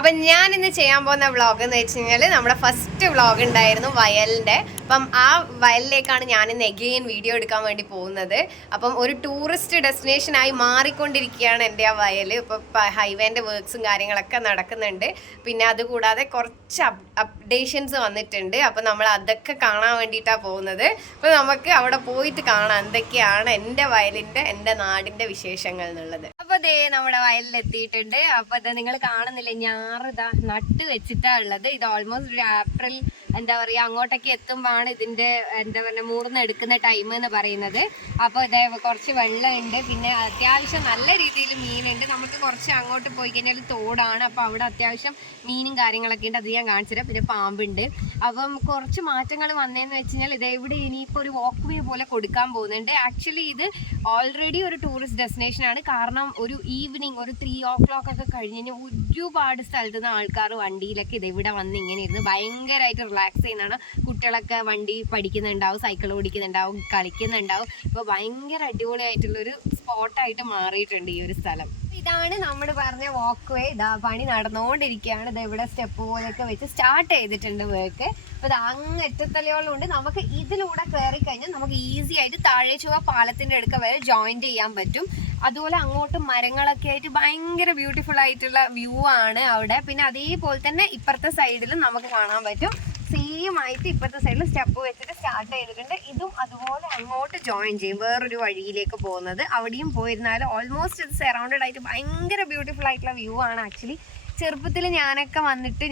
അപ്പം ഞാൻ ഇന്ന് ചെയ്യാൻ പോകുന്ന വ്ളോഗ് എന്ന് വെച്ച് കഴിഞ്ഞാൽ നമ്മുടെ ഫസ്റ്റ് വ്ളോഗ് ഉണ്ടായിരുന്നു വയലിൻ്റെ. അപ്പം ആ വയലിലേക്കാണ് ഞാൻ ഇന്ന് എഗെയിൻ വീഡിയോ എടുക്കാൻ വേണ്ടി പോകുന്നത്. അപ്പം ഒരു ടൂറിസ്റ്റ് ഡെസ്റ്റിനേഷനായി മാറിക്കൊണ്ടിരിക്കുകയാണ് എൻ്റെ ആ വയൽ. ഇപ്പം ഹൈവേൻ്റെ വർക്ക്സും കാര്യങ്ങളൊക്കെ നടക്കുന്നുണ്ട്. പിന്നെ അതുകൂടാതെ കുറച്ച് അപ്ഡേഷൻസ് വന്നിട്ടുണ്ട്. അപ്പം നമ്മൾ അതൊക്കെ കാണാൻ വേണ്ടിയിട്ടാണ് പോകുന്നത്. അപ്പോൾ നമുക്ക് അവിടെ പോയിട്ട് കാണാം എന്തൊക്കെയാണ് എൻ്റെ വയലിൻ്റെ, എൻ്റെ നാടിൻ്റെ വിശേഷങ്ങൾ എന്നുള്ളത്. അപ്പോൾ ദേ നമ്മുടെ വയലിൽ എത്തിയിട്ടുണ്ട്. അപ്പോൾ അത് നിങ്ങൾ കാണുന്നില്ല, ഞാറിതാ നട്ട് വെച്ചിട്ടാ ഉള്ളത്. ഇത് ഓൾമോസ്റ്റ് ഒരു ഏപ്രിൽ എന്താ പറയുക അങ്ങോട്ടൊക്കെ എത്തുമ്പോഴാണ് ഇതിൻ്റെ എന്താ പറയുക മൂർന്നെടുക്കുന്ന ടൈം എന്ന് പറയുന്നത്. അപ്പോൾ ഇതേ കുറച്ച് വെള്ളമുണ്ട്, പിന്നെ അത്യാവശ്യം നല്ല രീതിയിൽ മീനുണ്ട്. നമുക്ക് കുറച്ച് അങ്ങോട്ട് പോയി കഴിഞ്ഞാൽ തോടാണ്, അപ്പോൾ അവിടെ അത്യാവശ്യം മീനും കാര്യങ്ങളൊക്കെ ഉണ്ട്. അത് ഞാൻ കാണിച്ചു തരാം. പിന്നെ പാമ്പുണ്ട്. അപ്പം കുറച്ച് മാറ്റങ്ങൾ വന്നതെന്ന് വെച്ച് കഴിഞ്ഞാൽ ഇതെവിടെ ഇനിയിപ്പോൾ ഒരു വാക്ക് വേ പോലെ കൊടുക്കാൻ പോകുന്നുണ്ട്. ആക്ച്വലി ഇത് ഓൾറെഡി ഒരു ടൂറിസ്റ്റ് ഡെസ്റ്റിനേഷൻ ആണ്. കാരണം ഒരു ഈവനിങ് ഒരു 3 o'clock ഒക്കെ കഴിഞ്ഞ് കഴിഞ്ഞാൽ ഒരുപാട് സ്ഥലത്ത് നിന്ന് ആൾക്കാർ വണ്ടിയിലൊക്കെ ഇതെവിടെ വന്ന് ഇങ്ങനെ ഇരുന്ന് ഭയങ്കരമായിട്ട് റിലാക്സ് ചെയ്യുന്നതാണ്. കുട്ടികളൊക്കെ വണ്ടി പഠിക്കുന്നുണ്ടാവും, സൈക്കിൾ ഓടിക്കുന്നുണ്ടാവും, കളിക്കുന്നുണ്ടാവും. ഇപ്പോൾ ഭയങ്കര അടിപൊളിയായിട്ടുള്ളൊരു സ്പോട്ടായിട്ട് മാറിയിട്ടുണ്ട് ഈ ഒരു സ്ഥലം. ഇതാണ് നമ്മൾ പറഞ്ഞ വാക്ക് വേ. ഇതാ പണി നടന്നുകൊണ്ടിരിക്കുകയാണ്. ഇത് ഇവിടെ സ്റ്റെപ്പ് പോലെയൊക്കെ വെച്ച് സ്റ്റാർട്ട് ചെയ്തിട്ടുണ്ട് വർക്ക്. അപ്പോൾ ഇത് അങ്ങ് എറ്റത്തലയോളമുണ്ട്. നമുക്ക് ഇതിലൂടെ കയറി കഴിഞ്ഞാൽ നമുക്ക് ഈസി ആയിട്ട് താഴെ ചൊവ്വ പാലത്തിൻ്റെ അടുക്ക വരെ ജോയിൻറ്റ് ചെയ്യാൻ പറ്റും. അതുപോലെ അങ്ങോട്ട് മരങ്ങളൊക്കെ ആയിട്ട് ഭയങ്കര ബ്യൂട്ടിഫുൾ ആയിട്ടുള്ള വ്യൂ ആണ് അവിടെ. പിന്നെ അതേപോലെ തന്നെ ഇപ്പുറത്തെ സൈഡിലും നമുക്ക് കാണാൻ പറ്റും. സെയിം ആയിട്ട് ഇപ്പുറത്തെ സൈഡിൽ സ്റ്റെപ്പ് വെച്ചിട്ട് സ്റ്റാർട്ട് ചെയ്തിട്ടുണ്ട്. ഇതും അതുപോലെ അങ്ങോട്ട് ജോയിൻ ചെയ്യും, വേറൊരു വഴിയിലേക്ക് പോകുന്നത്. അവിടെയും പോയിരുന്നാൽ ഓൾമോസ്റ്റ് ഇത് സറൗണ്ടഡ് ആയിട്ട് ഭയങ്കര ബ്യൂട്ടിഫുൾ ആയിട്ടുള്ള വ്യൂ ആണ്. ആക്ച്വലി ചെറുപ്പത്തിൽ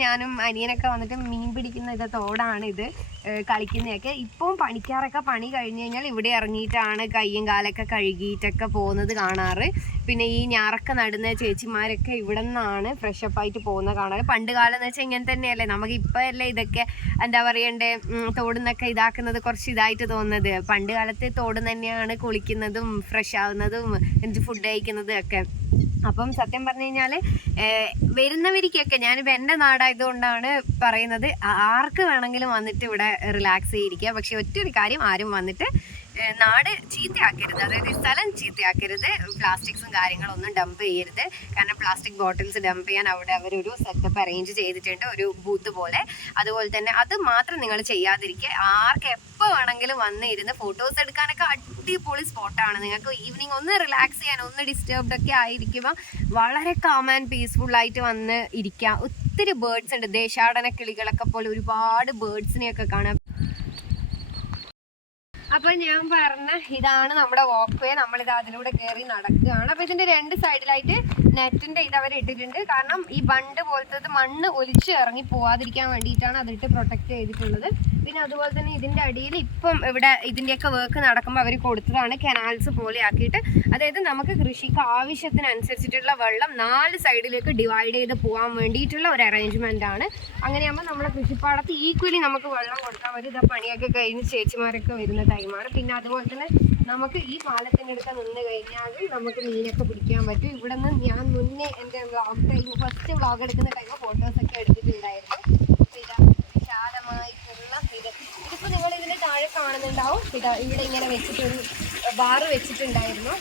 ഞാനും അനിയനൊക്കെ വന്നിട്ട് മീൻ പിടിക്കുന്ന ഇത് തോടാണ് ഇത് കളിക്കുന്നതൊക്കെ. ഇപ്പം പണിക്കാരൊക്കെ പണി കഴിഞ്ഞ് കഴിഞ്ഞാൽ ഇവിടെ ഇറങ്ങിയിട്ടാണ് കയ്യും കാലൊക്കെ കഴുകിയിട്ടൊക്കെ പോകുന്നത് കാണാറ്. പിന്നെ ഈ ഞാറൊക്കെ നടുന്ന ചേച്ചിമാരൊക്കെ ഇവിടെ നിന്നാണ് ഫ്രഷപ്പ് ആയിട്ട് പോകുന്നത് കാണാറ്. പണ്ട് കാലം എന്ന് വെച്ചാൽ ഇങ്ങനെ തന്നെയല്ലേ, നമുക്ക് ഇപ്പോൾ അല്ലേ ഇതൊക്കെ എന്താ പറയണ്ടേ തോടുന്നൊക്കെ ഇതാക്കുന്നത് കുറച്ച് ഇതായിട്ട് തോന്നുന്നത്. പണ്ട് കാലത്ത് തോട് തന്നെയാണ് കുളിക്കുന്നതും ഫ്രഷ് ആവുന്നതും എന്നിട്ട് ഫുഡ് കഴിക്കുന്നതും ഒക്കെ. അപ്പം സത്യം പറഞ്ഞു കഴിഞ്ഞാൽ വരുന്നവർക്കൊക്കെ, ഞാനിപ്പോൾ എൻ്റെ നാടായതുകൊണ്ടാണ് പറയുന്നത്, ആർക്ക് വേണമെങ്കിലും വന്നിട്ട് ഇവിടെ റിലാക്സ് ചെയ്തിരിക്കുക. പക്ഷെ ഒറ്റൊരു കാര്യം, ആരും വന്നിട്ട് നാട് ചീത്തയാക്കരുത്, അതായത് സ്ഥലം ചീത്തയാക്കരുത്. പ്ലാസ്റ്റിക്സും കാര്യങ്ങളൊന്നും ഡംപ് ചെയ്യരുത്. കാരണം പ്ലാസ്റ്റിക് ബോട്ടിൽസ് ഡംപ് ചെയ്യാൻ അവിടെ അവരൊരു സെറ്റപ്പ് അറേഞ്ച് ചെയ്തിട്ടുണ്ട്, ഒരു ബൂത്ത് പോലെ. അതുപോലെ തന്നെ അത് മാത്രം നിങ്ങൾ ചെയ്യാതിരിക്കുക. ആർക്ക് എപ്പോൾ വേണമെങ്കിലും വന്ന് ഇരുന്ന് ഫോട്ടോസ് എടുക്കാനൊക്കെ അടിപൊളി സ്പോട്ടാണ്. നിങ്ങൾക്ക് ഈവനിങ് ഒന്ന് റിലാക്സ് ചെയ്യാൻ, ഒന്ന് ഡിസ്റ്റർബ്ഡ് ഒക്കെ ആയിരിക്കുമ്പോൾ വളരെ കാം ആൻഡ് പീസ്ഫുൾ ആയിട്ട് വന്ന് ഇരിക്കാം. ഒത്തിരി ബേർഡ്സ് ഉണ്ട്, ദേശാടന കിളികളൊക്കെ പോലെ ഒരുപാട് ബേർഡ്സിനെയൊക്കെ കാണാം. അപ്പൊ ഞാൻ പറഞ്ഞ ഇതാണ് നമ്മുടെ വാക്ക് വേ. നമ്മളിത് അതിലൂടെ കയറി നടക്കുകയാണ്. അപ്പൊ ഇതിന്റെ 2 സൈഡിലായിട്ട് നെറ്റിന്റെ ഇത് അവർ ഇട്ടിട്ടുണ്ട്. കാരണം ഈ ബണ്ട് പോലത്തത് മണ്ണ് ഒലിച്ച് ഇറങ്ങി പോവാതിരിക്കാൻ വേണ്ടിയിട്ടാണ് അതിട്ട് പ്രൊട്ടക്ട് ചെയ്തിട്ടുള്ളത്. പിന്നെ അതുപോലെ തന്നെ ഇതിന്റെ അടിയിൽ ഇപ്പം ഇവിടെ ഇതിന്റെയൊക്കെ വർക്ക് നടക്കുമ്പോൾ അവർ കൊടുത്തതാണ് കനാൽസ് പോലെ ആക്കിയിട്ട്. അതായത് നമുക്ക് കൃഷിക്ക് ആവശ്യത്തിനനുസരിച്ചിട്ടുള്ള വെള്ളം 4 സൈഡിലേക്ക് ഡിവൈഡ് ചെയ്ത് പോകാൻ വേണ്ടിയിട്ടുള്ള ഒരു അറേഞ്ച്മെന്റ് ആണ്. അങ്ങനെയാകുമ്പോൾ നമ്മളെ കൃഷിപ്പാടത്ത് ഈക്വലി നമുക്ക് വെള്ളം കൊടുക്കാൻ പറ്റും. ഇതാ പണിയൊക്കെ കഴിഞ്ഞ് ചേച്ചിമാരൊക്കെ വരുന്ന ടൈമാണ്. പിന്നെ അതുപോലെ തന്നെ നമുക്ക് ഈ പാലത്തിൻ്റെ അടുത്ത് നിന്ന് കഴിഞ്ഞാൽ നമുക്ക് മീനൊക്കെ പിടിക്കാൻ പറ്റും. ഇവിടെ നിന്ന് ഞാൻ മുന്നേ എൻ്റെ ഫസ്റ്റ് വ്ളോഗ് എടുക്കുന്ന ടൈം ഫോട്ടോസൊക്കെ എടുത്തിട്ടുണ്ടായിരുന്നു. ഇതാ വിശാലമായിട്ടുള്ള ഇതിപ്പോൾ നിങ്ങൾ ഇതിൻ്റെ താഴെ കാണുന്നുണ്ടാവും. ഇതാ ഇവിടെ ഇങ്ങനെ വെച്ചിട്ടൊരു ബാറ് വെച്ചിട്ടുണ്ടായിരുന്നു.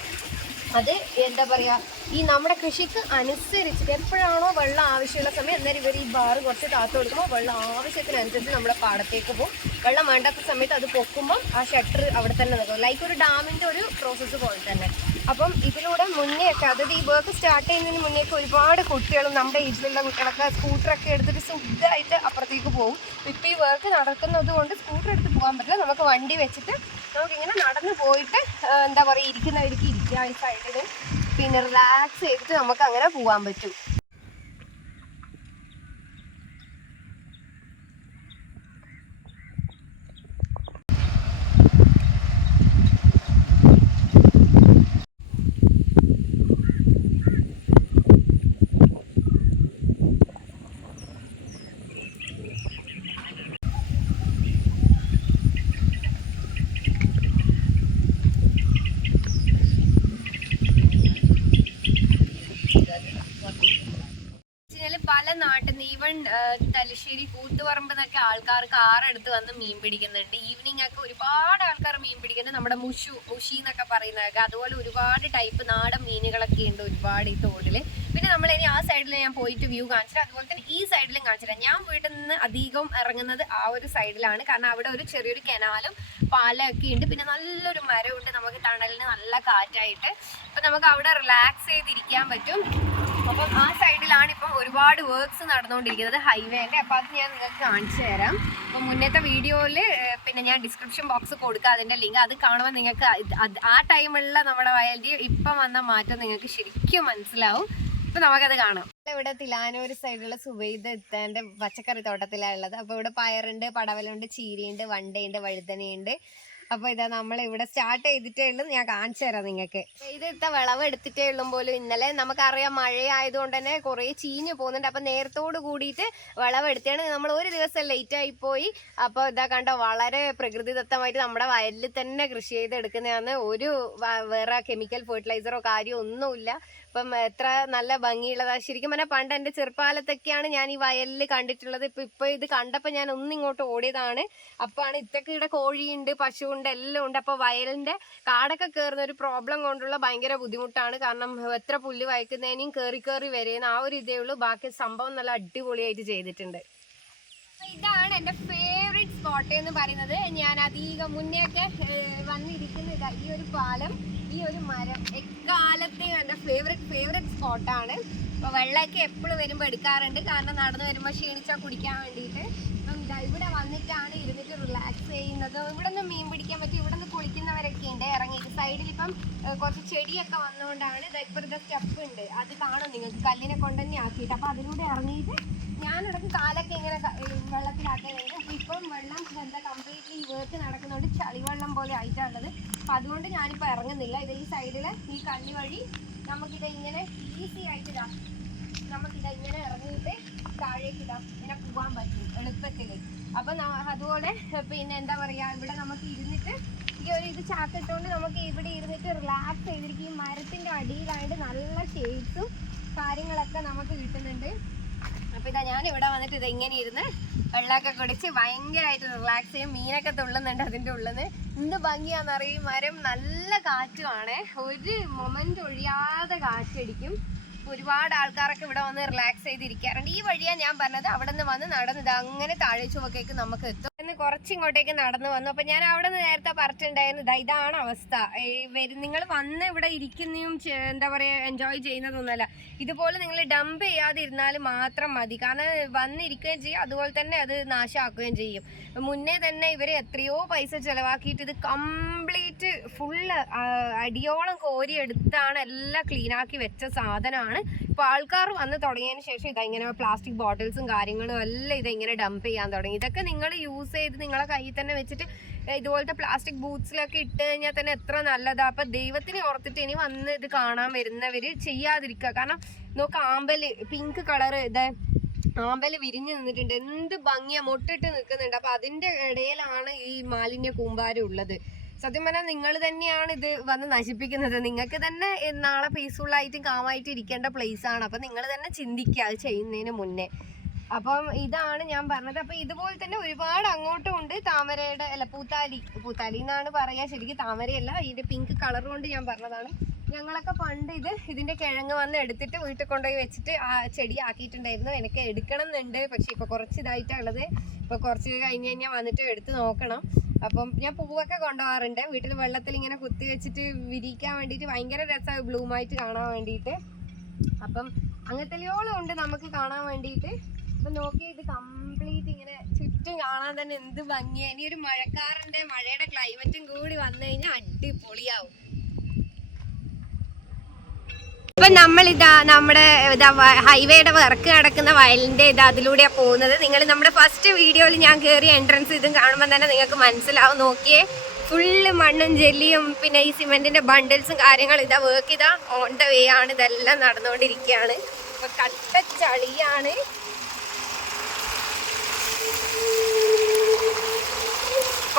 അത് എന്താ പറയുക, ഈ നമ്മുടെ കൃഷിക്ക് അനുസരിച്ചിട്ട് എപ്പോഴാണോ വെള്ളം ആവശ്യമുള്ള സമയം അന്നേരം ഇവർ ഈ ബാറ് കുറച്ച് താത്ത് കൊടുക്കുമ്പോൾ വെള്ളം ആവശ്യത്തിനനുസരിച്ച് നമ്മുടെ പാടത്തേക്ക് പോകും. വെള്ളം വേണ്ടാത്ത സമയത്ത് അത് പൊക്കുമ്പം ആ ഷട്ടർ അവിടെ തന്നെ നിൽക്കും, ലൈക്ക് ഒരു ഡാമിൻ്റെ ഒരു പ്രോസസ്സ് പോലെ തന്നെ. അപ്പം ഇതിലൂടെ മുന്നേ ഒക്കെ, അതായത് ഈ വർക്ക് സ്റ്റാർട്ട് ചെയ്യുന്നതിന് മുന്നേയൊക്കെ ഒരുപാട് കുട്ടികളും നമ്മുടെ ഏജിലുള്ള കുട്ടികളൊക്കെ സ്കൂട്ടറൊക്കെ എടുത്തിട്ട് സുഖമായിട്ട് അപ്പുറത്തേക്ക് പോകും. ഇപ്പോൾ ഈ വർക്ക് നടക്കുന്നത് കൊണ്ട് സ്കൂട്ടർ എടുത്ത് പോകാൻ പറ്റില്ല. നമുക്ക് വണ്ടി വെച്ചിട്ട് നമുക്കിങ്ങനെ നടന്നു പോയിട്ട് എന്താ പറയുക ഇരിക്കുന്നവർക്ക് ഇരിക്കുക ഈ സൈഡിൽ, പിന്നെ റിലാക്സ് ചെയ്തിട്ട് നമുക്ക് അങ്ങനെ പോകാൻ പറ്റും. പല നാട്ടിൽ നിന്ന് ഈവൻ തലശ്ശേരി കൂത്തുപറമ്പ് എന്നൊക്കെ ആൾക്കാർ കാറെടുത്ത് വന്ന് മീൻ പിടിക്കുന്നുണ്ട്. ഈവനിങ് ഒക്കെ ഒരുപാട് ആൾക്കാർ മീൻ പിടിക്കുന്നുണ്ട്. നമ്മുടെ മുഷി എന്നൊക്കെ പറയുന്നതൊക്കെ അതുപോലെ ഒരുപാട് ടൈപ്പ് നാടൻ മീനുകളൊക്കെ ഉണ്ട് ഒരുപാട് ഈ തോടിൽ. പിന്നെ നമ്മൾ ഇനി ആ സൈഡിൽ ഞാൻ പോയിട്ട് വ്യൂ കാണിച്ചിട്ട് അതുപോലെ തന്നെ ഈ സൈഡിലും കാണിച്ചിട്ട് ഞാൻ വീട്ടിൽ നിന്ന് അധികം ഇറങ്ങുന്നത് ആ ഒരു സൈഡിലാണ്. കാരണം അവിടെ ഒരു ചെറിയൊരു കനാലും പാലമൊക്കെ ഉണ്ട്, പിന്നെ നല്ലൊരു മരമുണ്ട്, നമുക്ക് ടണലിന് നല്ല കാറ്റായിട്ട്. അപ്പം നമുക്ക് അവിടെ റിലാക്സ് ചെയ്തിരിക്കാൻ പറ്റും. അപ്പം ആ സൈഡിലാണ് ഇപ്പം ഒരുപാട് വർക്ക്സ് നടന്നുകൊണ്ടിരിക്കുന്നത് ഹൈവേൻ്റെ. അപ്പോൾ അത് ഞാൻ നിങ്ങൾക്ക് കാണിച്ചു തരാം. അപ്പം മുന്നത്തെ വീഡിയോയിൽ പിന്നെ ഞാൻ ഡിസ്ക്രിപ്ഷൻ ബോക്സ് കൊടുക്കാം അതിൻ്റെ ലിങ്ക്. അത് കാണുമ്പോൾ നിങ്ങൾക്ക് ആ ടൈമുള്ള നമ്മുടെ വയലിൽ ഇപ്പം വന്ന മാറ്റം നിങ്ങൾക്ക് ശരിക്കും മനസ്സിലാവും. അപ്പം നമുക്കത് കാണാം. ഇവിടെ തിലാനൂർ സൈഡിലുള്ള സുബൈദ് എത്താൻ്റെ പച്ചക്കറി തോട്ടത്തിലാണ് ഉള്ളത്. അപ്പോൾ ഇവിടെ പയറുണ്ട്, പടവലുണ്ട്, ചീരയുണ്ട്, വണ്ടയുണ്ട്, വഴുതനയുണ്ട്. അപ്പോൾ ഇതാ നമ്മൾ ഇവിടെ സ്റ്റാർട്ട് ചെയ്തിട്ടേ ഉള്ളൂ. ഞാൻ കാണിച്ചു തരാം നിങ്ങൾക്ക്. ഇത് വിളവ് എടുത്തിട്ടേ ഉള്ളും പോലും ഇന്നലെ നമുക്കറിയാം മഴയായതുകൊണ്ട് തന്നെ കുറേ ചീഞ്ഞു പോകുന്നുണ്ട്. അപ്പം നേരത്തോട് കൂടിയിട്ട് വിളവ് എടുത്താണ്. നമ്മൾ ഒരു ദിവസം ലേറ്റായി പോയി. അപ്പോൾ ഇതാ കണ്ടോ, വളരെ പ്രകൃതിദത്തമായിട്ട് നമ്മുടെ വയലിൽ തന്നെ കൃഷി ചെയ്തെടുക്കുന്നതാണ്. ഒരു വേറെ കെമിക്കൽ ഫെർട്ടിലൈസറോ കാര്യമോ ഒന്നുമില്ല. അപ്പം എത്ര നല്ല ഭംഗിയുള്ളതാണ്. ശരിക്കും പറഞ്ഞാൽ പണ്ട് എൻ്റെ ചെറുപ്പകാലത്തൊക്കെയാണ് ഞാൻ ഈ വയലിൽ കണ്ടിട്ടുള്ളത്. ഇപ്പോൾ ഇത് കണ്ടപ്പോൾ ഞാൻ ഒന്നിങ്ങോട്ട് ഓടിയതാണ്. അപ്പോഴാണ് ഇത്തൊക്കെ ഇവിടെ കോഴിയുണ്ട്, പശുവുണ്ട്, എല്ലാം ഉണ്ട്. അപ്പോൾ വയലിൻ്റെ കാടൊക്കെ കയറുന്ന ഒരു പ്രോബ്ലം കൊണ്ടുള്ള ഭയങ്കര ബുദ്ധിമുട്ടാണ്. കാരണം എത്ര പുല്ല് വയ്ക്കുന്നതിനും കയറി വരുന്ന ആ ഒരു ഇതേ ഉള്ളൂ. ബാക്കി സംഭവം നല്ല അടിപൊളിയായിട്ട് ചെയ്തിട്ടുണ്ട്. ഇതാണ് എൻ്റെ ഫേവറേറ്റ് സ്പോട്ട് എന്ന് പറയുന്നത്. ഞാൻ അധികം മുന്നേ ഒക്കെ വന്നിരിക്കുന്നത് ഈ ഒരു പാലം, ഈ ഒരു മരം എക്കാലത്തെയും എൻ്റെ ഫേവറേറ്റ് സ്പോട്ടാണ്. അപ്പോൾ വെള്ളമൊക്കെ എപ്പോഴും വരുമ്പോൾ എടുക്കാറുണ്ട്. കാരണം നടന്നു വരുമ്പോൾ ക്ഷീണിച്ചാൽ കുടിക്കാൻ വേണ്ടിയിട്ട്. അപ്പം ഇവിടെ വന്നിട്ടാണ് ഇരുന്നിട്ട് റിലാക്സ് ചെയ്യുന്നത്. ഇവിടെ നിന്ന് മീൻ പിടിക്കാൻ പറ്റും. ഇവിടെ നിന്ന് കുളിക്കുന്നവരൊക്കെ ഉണ്ട് ഇറങ്ങിയിട്ട്. സൈഡിൽ ഇപ്പം കുറച്ച് ചെടിയൊക്കെ വന്നുകൊണ്ടാണ് ഇപ്പോഴത്തെ സ്റ്റെപ്പ് ഉണ്ട്, അത് കാണും നിങ്ങൾക്ക്, കല്ലിനെ കൊണ്ട് തന്നെ ആക്കിയിട്ട്. അപ്പോൾ അതിലൂടെ ഇറങ്ങിയിട്ട് ഞാനിടയ്ക്ക് കാലൊക്കെ ഇങ്ങനെ വെള്ളത്തിലാക്കാൻ കഴിയും. അപ്പോൾ ഇപ്പം വെള്ളം എന്താ കംപ്ലീറ്റ്ലി ഈ വർക്ക് നടക്കുന്നതുകൊണ്ട് ചളിവെള്ളം പോലെ ആയിട്ടുള്ളത്. അപ്പം അതുകൊണ്ട് ഞാനിപ്പോൾ ഇറങ്ങുന്നില്ല. ഇത് ഈ സൈഡിൽ ഈ കല്ല് വഴി നമുക്കിത് ഇങ്ങനെ ഈസി ആയിട്ട് നമുക്കിത് ഇങ്ങനെ ഇറങ്ങിയിട്ട് താഴേക്ക് ഇങ്ങനെ പോകാൻ പറ്റും എളുപ്പത്തിൽ. അപ്പം അതുപോലെ പിന്നെ എന്താ പറയുക, ഇവിടെ നമുക്ക് ഇരുന്നിട്ട് ഈ ഒരു ഇത് ചാക്കിട്ടുകൊണ്ട് നമുക്ക് ഇവിടെ ഇരുന്നിട്ട് റിലാക്സ് ചെയ്തിരിക്കും. ഈ മരത്തിൻ്റെ അടിയിലായിട്ട് നല്ല ഷെയ്ഡ്സും കാര്യങ്ങളൊക്കെ നമുക്ക് കിട്ടുന്നുണ്ട്. അപ്പോൾ ഇതാ ഞാൻ ഇവിടെ വന്നിട്ട് ഇത് ഇങ്ങനെ ഇരുന്ന് വെള്ളമൊക്കെ കുടിച്ച് ഭയങ്കരമായിട്ട് റിലാക്സ് ചെയ്യും. മീനൊക്കെ തുള്ളുന്നുണ്ട് അതിൻ്റെ ഉള്ളിൽ നിന്ന്. എന്ത് ഭംഗിയാണെന്നറിയും. മരം നല്ല കാറ്റുമാണ്, ഒരു മൊമെൻ്റ് ഒഴിയാതെ കാറ്റടിക്കും. ഒരുപാട് ആൾക്കാരൊക്കെ ഇവിടെ വന്ന് റിലാക്സ് ചെയ്തിരിക്കാറുണ്ട്. ഈ വഴിയാണ് ഞാൻ പറഞ്ഞത്. അവിടെ നിന്ന് വന്ന് നടന്നത് അങ്ങനെ താഴെ ചുവക്കേക്ക് നമുക്ക് എത്തും. എന്ന് കുറച്ചിങ്ങോട്ടേക്ക് നടന്നു വന്നു. അപ്പം ഞാൻ അവിടെ നിന്ന് നേരത്തെ പറഞ്ഞിട്ടുണ്ടായിരുന്നു ഇതാണ് അവസ്ഥ. നിങ്ങൾ വന്ന് ഇവിടെ ഇരിക്കുന്നതും എന്താ പറയുക എൻജോയ് ചെയ്യുന്നതൊന്നുമല്ല. ഇതുപോലെ നിങ്ങൾ ഡംപ് ചെയ്യാതെ ഇരുന്നാൽ മാത്രം മതി. കാരണം വന്നിരിക്കുകയും ചെയ്യും, അതുപോലെ തന്നെ അത് നാശമാക്കുകയും ചെയ്യും. മുന്നേ തന്നെ ഇവർ എത്രയോ പൈസ ചിലവാക്കിയിട്ട് ഇത് കംപ്ലീറ്റ് ഫുള്ള് അടിയോളം കോരി എടുത്താണ് എല്ലാം ക്ലീനാക്കി വെച്ച സാധനമാണ്. ഇപ്പോൾ ആൾക്കാർ വന്ന് തുടങ്ങിയതിന് ശേഷം ഇങ്ങനെ പ്ലാസ്റ്റിക് ബോട്ടിൽസും കാര്യങ്ങളും എല്ലാം ഇതെങ്ങനെ ഡംപ് ചെയ്യാൻ തുടങ്ങി. ഇതൊക്കെ നിങ്ങൾ യൂസ് ചെയ്ത് നിങ്ങളെ കയ്യിൽ തന്നെ വെച്ചിട്ട് ഇതുപോലത്തെ പ്ലാസ്റ്റിക് ബൂട്ട്സിലൊക്കെ ഇട്ട് കഴിഞ്ഞാൽ തന്നെ എത്ര നല്ലതാണ്. അപ്പം ദൈവത്തിനെ ഓർത്തിട്ട് ഇനി വന്ന് ഇത് കാണാൻ വരുന്നവർ ചെയ്യാതിരിക്കുക. കാരണം നോക്ക്, ആമ്പല് പിങ്ക് കളറ് ഇത് ആമ്പല് വിരിഞ്ഞ് നിന്നിട്ടുണ്ട്. എന്ത് ഭംഗിയാ, മൊട്ടിട്ട് നിൽക്കുന്നുണ്ട്. അപ്പം അതിൻ്റെ ഇടയിലാണ് ഈ മാലിന്യ കൂമ്പാരം ഉള്ളത്. സത്യം പറഞ്ഞാൽ നിങ്ങൾ തന്നെയാണ് ഇത് വന്ന് നശിപ്പിക്കുന്നത്. നിങ്ങൾക്ക് തന്നെ നാളെ പീസ്ഫുള്ളായിട്ടും കാമായിട്ട് ഇരിക്കേണ്ട പ്ലേസാണ്. അപ്പം നിങ്ങൾ തന്നെ ചിന്തിക്കുക അത് ചെയ്യുന്നതിന് മുന്നേ. അപ്പം ഇതാണ് ഞാൻ പറഞ്ഞത്. അപ്പം ഇതുപോലെ തന്നെ ഒരുപാട് അങ്ങോട്ടും ഉണ്ട്. താമരയുടെ അല്ല പൂത്താലി എന്നാണ് പറയുക, ശരിക്കും താമരയല്ല. ഇതിൻ്റെ പിങ്ക് കളർ കൊണ്ട് ഞാൻ പറഞ്ഞതാണ്. ഞങ്ങളൊക്കെ പണ്ട് ഇതിൻ്റെ കിഴങ്ങ് വന്ന് എടുത്തിട്ട് വീട്ടിൽ കൊണ്ടുപോയി വെച്ചിട്ട് ആ ചെടി ആക്കിയിട്ടുണ്ടായിരുന്നു. എനിക്ക് എടുക്കണം എന്നുണ്ട്, പക്ഷെ ഇപ്പോൾ കുറച്ച് ഇതായിട്ടുള്ളത്. ഇപ്പോൾ കുറച്ച് കഴിഞ്ഞ് കഴിഞ്ഞാൽ വന്നിട്ട് എടുത്ത് നോക്കണം. അപ്പം ഞാൻ പൂവൊക്കെ കൊണ്ടുപോകാറുണ്ട് വീട്ടിൽ. വെള്ളത്തിൽ ഇങ്ങനെ കുത്തി വെച്ചിട്ട് വിരിയിക്കാൻ വേണ്ടിയിട്ട് ഭയങ്കര രസമാണ്, ബ്ലൂമായിട്ട് കാണാൻ വേണ്ടിയിട്ട്. അപ്പം അങ്ങനത്തെയോളം ഉണ്ട് നമുക്ക് കാണാൻ വേണ്ടിയിട്ട്. അപ്പം നോക്കി ഇത് കംപ്ലീറ്റ് ഇങ്ങനെ ചുറ്റും കാണാൻ തന്നെ എന്ത് ഭംഗിയാണ്. ഇനി ഒരു മഴയുടെ ക്ലൈമറ്റും കൂടി വന്നു കഴിഞ്ഞാൽ അടിപൊളിയാവും. ഇപ്പം നമ്മളിതാ നമ്മുടെ ഹൈവേയുടെ വർക്ക് നടക്കുന്ന വയലിൻ്റെ അതിലൂടെയാണ് പോകുന്നത്. നിങ്ങൾ നമ്മുടെ ഫസ്റ്റ് വീഡിയോയിൽ ഞാൻ കയറിയ എൻട്രൻസ് ഇതും കാണുമ്പോൾ തന്നെ നിങ്ങൾക്ക് മനസ്സിലാവും. നോക്കിയേ, ഫുള്ള് മണ്ണും ജെല്ലിയും പിന്നെ ഈ സിമെൻറ്റിൻ്റെ ബണ്ടിൽസും കാര്യങ്ങളും. ഇതാ വർക്ക് ഇതാ ഓൺ ദ വേ ആണ്, ഇതെല്ലാം നടന്നുകൊണ്ടിരിക്കുകയാണ്. ഇപ്പം കട്ട ചളിയാണ്.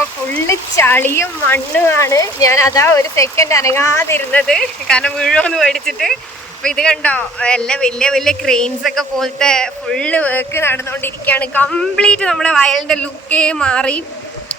അപ്പോൾ ഫുള്ള് ചളിയും മണ്ണുമാണ്. ഞാൻ അതാ ഒരു സെക്കൻഡ് അനങ്ങാതിരുന്നത്, കാരണം വീഴുമെന്ന് പേടിച്ചിട്ട്. അപ്പോൾ ഇത് കണ്ടോ, എല്ലാം വലിയ വലിയ ക്രെയിൻസ് ഒക്കെ പോലത്തെ ഫുള്ള് വർക്ക് നടന്നുകൊണ്ടിരിക്കുകയാണ്. കംപ്ലീറ്റ് നമ്മുടെ വയലിൻ്റെ ലുക്കേ മാറി.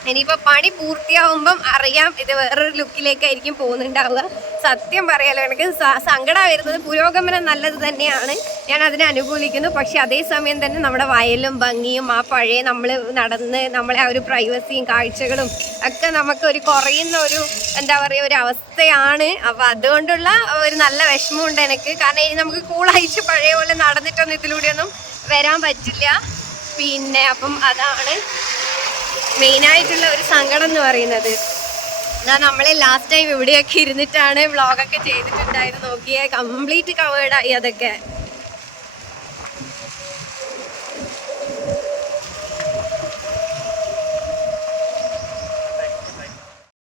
ഇനിയിപ്പോൾ പണി പൂർത്തിയാവുമ്പം അറിയാം ഇത് വേറൊരു ലുക്കിലേക്കായിരിക്കും പോകുന്നുണ്ടാവുക. സത്യം പറയാലോ, എനിക്ക് സങ്കടം വരുന്നത്. പുരോഗമനം നല്ലത് തന്നെയാണ്, ഞാൻ അതിനെ അനുകൂലിക്കുന്നു. പക്ഷെ അതേസമയം തന്നെ നമ്മുടെ വയലും ഭംഗിയും ആ പഴയ നമ്മൾ നടന്ന് നമ്മളെ ആ ഒരു പ്രൈവസിയും കാഴ്ചകളും ഒക്കെ നമുക്ക് ഒരു കുറയുന്ന ഒരു എന്താ പറയുക ഒരു അവസ്ഥയാണ്. അപ്പം അതുകൊണ്ടുള്ള ഒരു നല്ല വിഷമമുണ്ട് എനിക്ക്. കാരണം ഇനി നമുക്ക് കൂളായിട്ട് പഴയ പോലെ നടന്നിട്ടൊന്നും ഇതിലൂടെയൊന്നും വരാൻ പറ്റില്ല. പിന്നെ അപ്പം അതാണ് മെയിനായിട്ടുള്ള ഒരു സങ്കടം എന്ന് പറയുന്നത്. നമ്മൾ ലാസ്റ്റ് ടൈം ഇവിടെയൊക്കെ ഇരുന്നിട്ടാണ് വ്ളോഗൊക്കെ ചെയ്തിട്ടുണ്ടായിരുന്നു. നോക്കിയേ, കംപ്ലീറ്റ് കവേർഡായി അതൊക്കെ.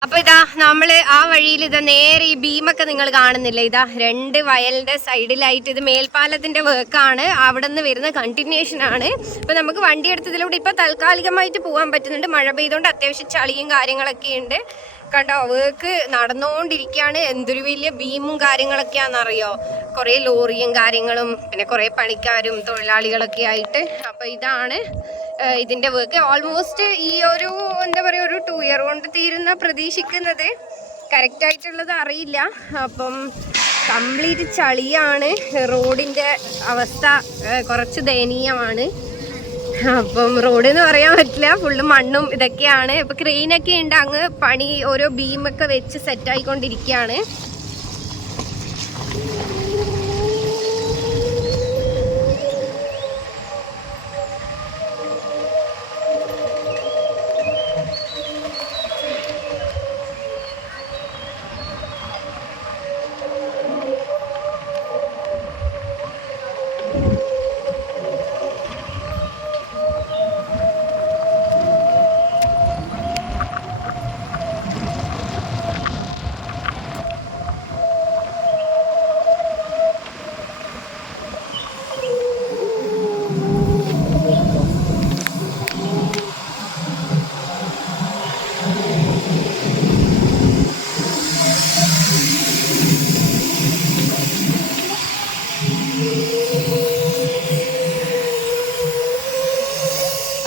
അപ്പൊ ഇതാ നമ്മള് ആ വഴിയിൽ ഇതാ നേരെ ഈ ബീമൊക്കെ നിങ്ങൾ കാണുന്നില്ല, ഇതാ 2 വയലിന്റെ സൈഡിലായിട്ട് ഇത് മേൽപ്പാലത്തിന്റെ വർക്കാണ്, അവിടെ നിന്ന് വരുന്ന കണ്ടിന്യൂഷൻ ആണ്. അപ്പൊ നമുക്ക് വണ്ടി എടുത്തതിലൂടെ ഇപ്പൊ താൽക്കാലികമായിട്ട് പോകാൻ പറ്റുന്നുണ്ട്. മഴ പെയ്തുകൊണ്ട് അത്യാവശ്യം ചളിയും കാര്യങ്ങളൊക്കെ ഉണ്ട്. കണ്ടോ, വർക്ക് നടന്നുകൊണ്ടിരിക്കുകയാണ്. എന്തൊരു വലിയ ബീമും കാര്യങ്ങളൊക്കെയാണെന്നറിയോ, കുറേ ലോറിയും കാര്യങ്ങളും പിന്നെ കുറേ പണിക്കാരും തൊഴിലാളികളൊക്കെ ആയിട്ട്. അപ്പോൾ ഇതാണ് ഇതിൻ്റെ വർക്ക്. ഓൾമോസ്റ്റ് ഈ ഒരു എന്താ പറയുക ഒരു 2 ഇയർ കൊണ്ട് തീരുന്ന പ്രതീക്ഷിക്കുന്നത്. കറക്റ്റായിട്ടുള്ളത് അറിയില്ല. അപ്പം കംപ്ലീറ്റ് ചളിയാണ്, റോഡിൻ്റെ അവസ്ഥ കുറച്ച് ദയനീയമാണ്. അപ്പം റോഡ് എന്ന് പറയാൻ പറ്റില്ല, ഫുള്ള് മണ്ണും ഇതൊക്കെയാണ്. ഇപ്പം ക്രെയിനൊക്കെ ഉണ്ട്, അങ്ങ് പണി ഓരോ ബീമൊക്കെ വെച്ച് സെറ്റായിക്കൊണ്ടിരിക്കുകയാണ്.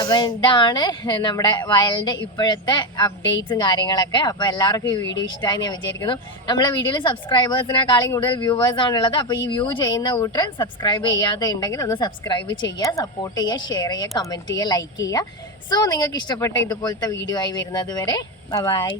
അപ്പോൾ ഇതാണ് നമ്മുടെ വയലിൻ്റെ ഇപ്പോഴത്തെ അപ്ഡേറ്റ്സും കാര്യങ്ങളൊക്കെ. അപ്പോൾ എല്ലാവർക്കും ഈ വീഡിയോ ഇഷ്ടമായി ഞാൻ വിചാരിക്കുന്നു. നമ്മളെ വീഡിയോയിൽ സബ്സ്ക്രൈബേഴ്സിനെക്കാളും കൂടുതൽ വ്യൂവേഴ്സാണുള്ളത്. അപ്പോൾ ഈ വ്യൂ ചെയ്യുന്ന കൂട്ടർ സബ്സ്ക്രൈബ് ചെയ്യാതെ ഉണ്ടെങ്കിൽ ഒന്ന് സബ്സ്ക്രൈബ് ചെയ്യുക, സപ്പോർട്ട് ചെയ്യുക, ഷെയർ ചെയ്യുക, കമൻറ്റ് ചെയ്യുക, ലൈക്ക് ചെയ്യുക. സോ നിങ്ങൾക്ക് ഇഷ്ടപ്പെട്ട ഇതുപോലത്തെ വീഡിയോ ആയി വരുന്നത് വരെ ബൈ.